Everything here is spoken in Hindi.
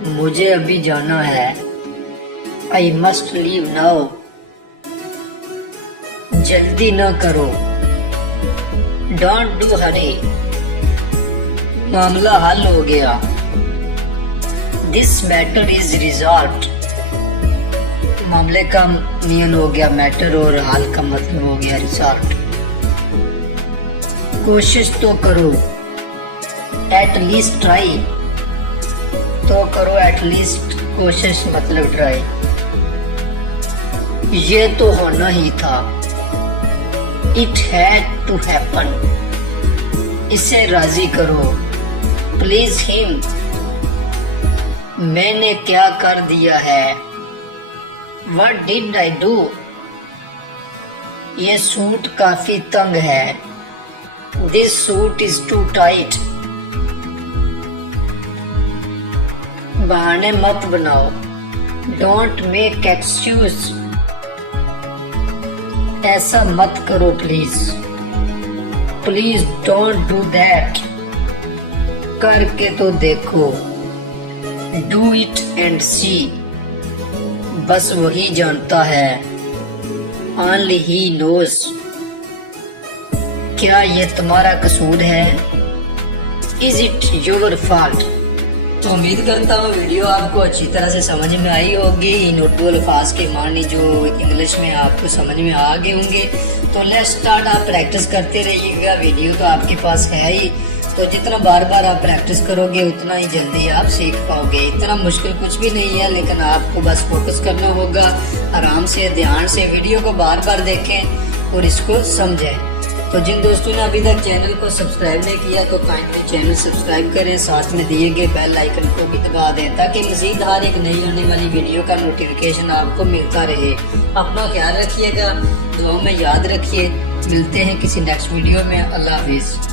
मुझे अभी जाना है। I must leave now. जल्दी न करो। डोंट डू हरी। मामला हल हो गया। This matter is resolve. मामले का नियन हो गया मैटर और हाल का मतलब हो गया रिजॉल्व। कोशिश तो करो। At least try. तो करो एट लीस्ट कोशिश मतलब ट्राई। ये तो होना ही था। It had to happen. इसे राजी करो। Please him. मैंने क्या कर दिया है। What did I do? ये सूट काफी तंग है। This suit is too tight. बहाने मत बनाओ। Don't make excuse. ऐसा मत करो please. Please don't do that. करके तो देखो। Do it and see. बस वही जानता है। Only he knows. क्या ये तुम्हारा कसूर है? Is it your fault? तो उम्मीद करता हूँ वीडियो आपको अच्छी तरह से समझ में आई होगी। इन उर्दू अल्फाज के मानी जो इंग्लिश में आपको समझ में आ गए होंगे। तो लेट्स स्टार्ट। आप प्रैक्टिस करते रहिएगा। वीडियो तो आपके पास है ही, तो जितना बार बार आप प्रैक्टिस करोगे उतना ही जल्दी आप सीख पाओगे। इतना मुश्किल कुछ भी नहीं है, लेकिन आपको बस फोकस करना होगा। आराम से ध्यान से वीडियो को बार बार देखें और इसको समझें। तो जिन दोस्तों ने अभी तक चैनल को सब्सक्राइब नहीं किया तो काइंडली चैनल सब्सक्राइब करें, साथ में दिए गए बेल आइकन को भी दबा दें ताकि मजीद हर एक नई आने वाली वीडियो का नोटिफिकेशन आपको मिलता रहे। अपना ख्याल रखिएगा, दुआ में याद रखिए। मिलते हैं किसी नेक्स्ट वीडियो में। अल्लाह हाफिज।